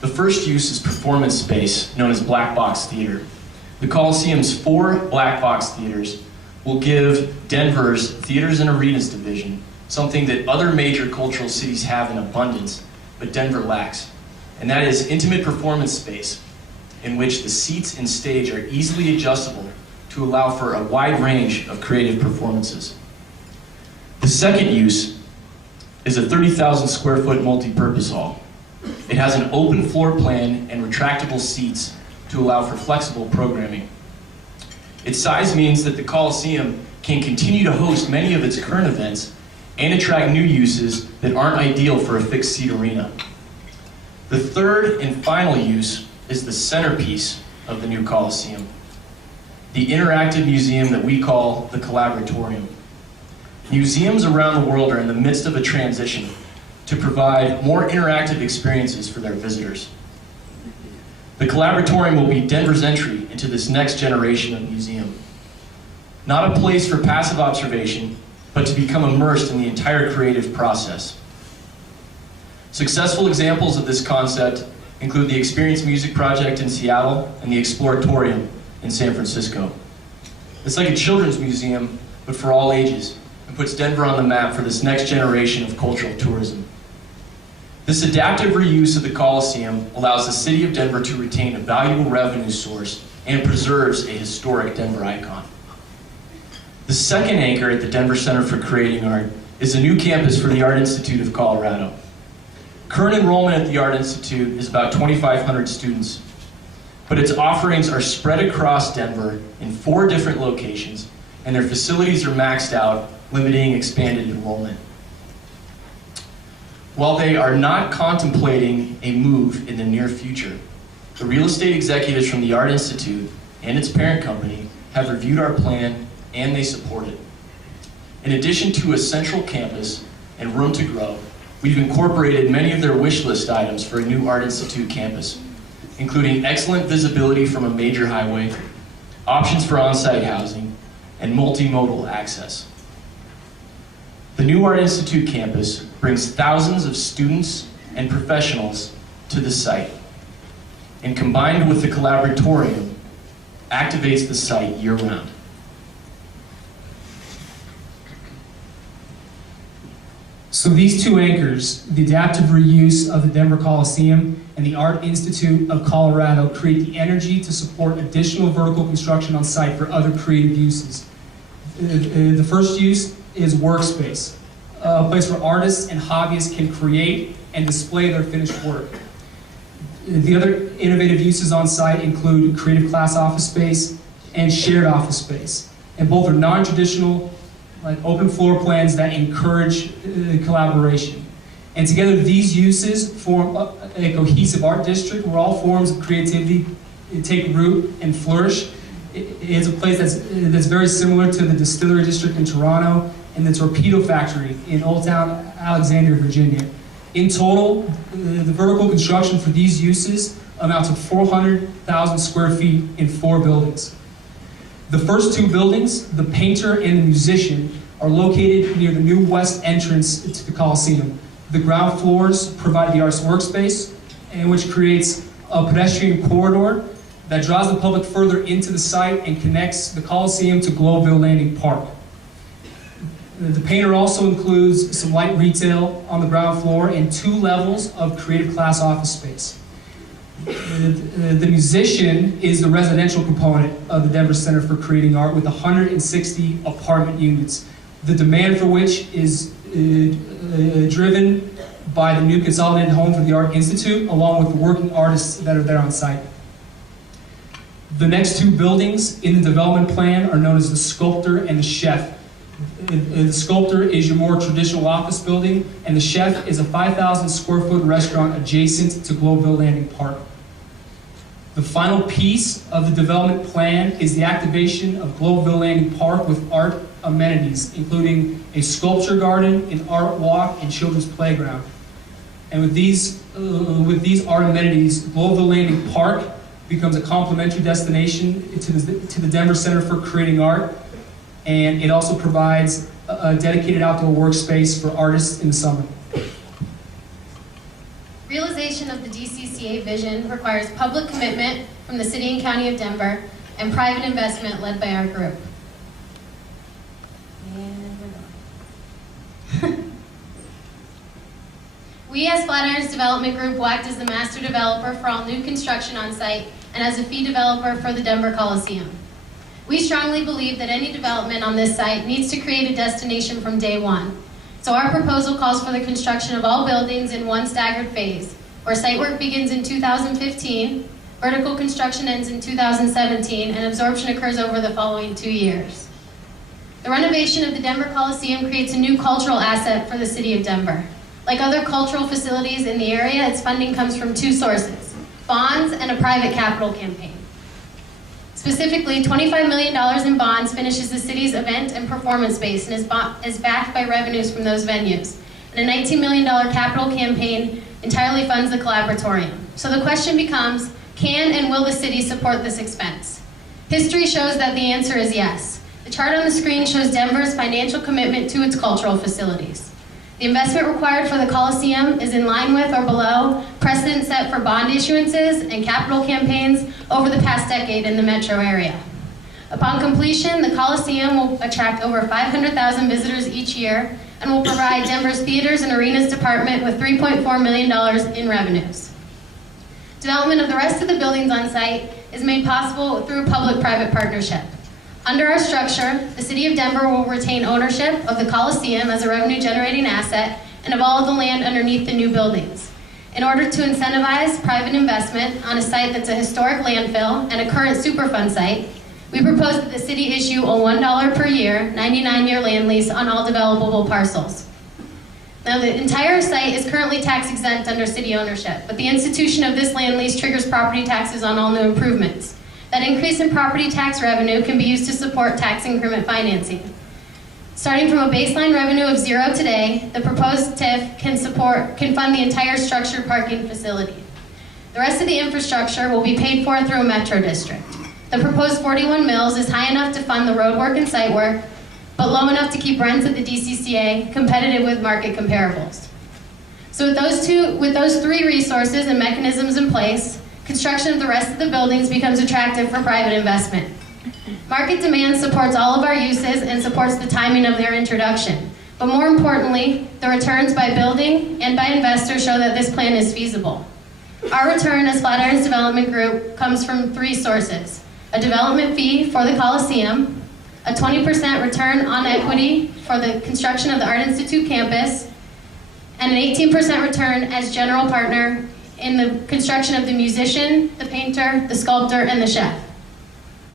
The first use is performance space, known as black box theater. The Coliseum's 4 black box theaters will give Denver's theaters and arenas division something that other major cultural cities have in abundance, but Denver lacks. And that is intimate performance space, in which the seats and stage are easily adjustable to allow for a wide range of creative performances. The second use is a 30,000 square foot multi-purpose hall. It has an open floor plan and retractable seats to allow for flexible programming. Its size means that the Coliseum can continue to host many of its current events and attract new uses that aren't ideal for a fixed seat arena. The third and final use is the centerpiece of the new Coliseum, the interactive museum that we call the Collaboratorium. Museums around the world are in the midst of a transition to provide more interactive experiences for their visitors. The Collaboratorium will be Denver's entry into this next generation of museum. Not a place for passive observation, but to become immersed in the entire creative process. Successful examples of this concept include the Experience Music Project in Seattle and the Exploratorium in San Francisco. It's like a children's museum, but for all ages, and puts Denver on the map for this next generation of cultural tourism. This adaptive reuse of the Coliseum allows the city of Denver to retain a valuable revenue source and preserves a historic Denver icon. The second anchor at the Denver Center for Creating Art is a new campus for the Art Institute of Colorado. Current enrollment at the Art Institute is about 2,500 students, but its offerings are spread across Denver in 4 different locations, and their facilities are maxed out, limiting expanded enrollment. While they are not contemplating a move in the near future, the real estate executives from the Art Institute and its parent company have reviewed our plan and they support it. In addition to a central campus and room to grow, we've incorporated many of their wish list items for a new Art Institute campus, including excellent visibility from a major highway, options for on-site housing, and multimodal access. The new Art Institute campus brings thousands of students and professionals to the site, and combined with the Collaboratorium, activates the site year-round. So these 2 anchors, the adaptive reuse of the Denver Coliseum and the Art Institute of Colorado, create the energy to support additional vertical construction on site for other creative uses. The first use is workspace, a place where artists and hobbyists can create and display their finished work. The other innovative uses on site include creative class office space and shared office space. And both are non-traditional, like open floor plans that encourage collaboration. And together these uses form a cohesive art district where all forms of creativity take root and flourish. It's a place that's very similar to the Distillery District in Toronto and the Torpedo Factory in Old Town Alexandria, Virginia. In total, the vertical construction for these uses amounts to 400,000 square feet in 4 buildings. The first 2 buildings, the painter and the musician, are located near the new west entrance to the Coliseum. The ground floors provide the artist workspace, and which creates a pedestrian corridor that draws the public further into the site and connects the Coliseum to Globeville Landing Park. The painter also includes some light retail on the ground floor and 2 levels of creative class office space. The musician is the residential component of the Denver Center for Creating Art with 160 apartment units, the demand for which is driven by the new consolidated home for the Art Institute, along with the working artists that are there on site. The next 2 buildings in the development plan are known as the Sculptor and the Chef. The Sculptor is your more traditional office building, and the Chef is a 5,000 square foot restaurant adjacent to Globeville Landing Park. The final piece of the development plan is the activation of Globeville Landing Park with art amenities, including a sculpture garden, an art walk, and children's playground. And with these art amenities, Globeville Landing Park becomes a complementary destination to the Denver Center for Creating Art, and it also provides a dedicated outdoor workspace for artists in the summer. Realization of the DCCA vision requires public commitment from the City and County of Denver and private investment led by our group. And we're going. We as Flatirons Development Group will act as the master developer for all new construction on site and as a fee developer for the Denver Coliseum. We strongly believe that any development on this site needs to create a destination from day one. So our proposal calls for the construction of all buildings in one staggered phase, where site work begins in 2015, vertical construction ends in 2017, and absorption occurs over the following 2 years. The renovation of the Denver Coliseum creates a new cultural asset for the City of Denver. Like other cultural facilities in the area, its funding comes from 2 sources, bonds and a private capital campaign. Specifically, $25 million in bonds finishes the city's event and performance base and is backed by revenues from those venues. And a $19 million capital campaign entirely funds the Collaboratorium. So the question becomes, can and will the city support this expense? History shows that the answer is yes. The chart on the screen shows Denver's financial commitment to its cultural facilities. The investment required for the Coliseum is in line with or below precedent set for bond issuances and capital campaigns over the past decade in the metro area. Upon completion, the Coliseum will attract over 500,000 visitors each year and will provide Denver's Theaters and Arenas Department with $3.4 million in revenues. Development of the rest of the buildings on site is made possible through a public-private partnership. Under our structure, the City of Denver will retain ownership of the Coliseum as a revenue-generating asset and of all of the land underneath the new buildings. In order to incentivize private investment on a site that's a historic landfill and a current Superfund site, we propose that the city issue a $1 per year, 99-year land lease on all developable parcels. Now, the entire site is currently tax exempt under city ownership, but the institution of this land lease triggers property taxes on all new improvements. That increase in property tax revenue can be used to support tax increment financing. Starting from a baseline revenue of $0 today, the proposed TIF can fund the entire structured parking facility. The rest of the infrastructure will be paid for through a metro district. The proposed 41 mills is high enough to fund the road work and site work, but low enough to keep rents at the DCCA competitive with market comparables. So with those 3 resources and mechanisms in place, construction of the rest of the buildings becomes attractive for private investment. Market demand supports all of our uses and supports the timing of their introduction. But more importantly, the returns by building and by investors show that this plan is feasible. Our return as Flatirons Development Group comes from 3 sources: a development fee for the Coliseum, a 20% return on equity for the construction of the Art Institute campus, and an 18% return as general partner in the construction of the musician, the painter, the sculptor, and the chef.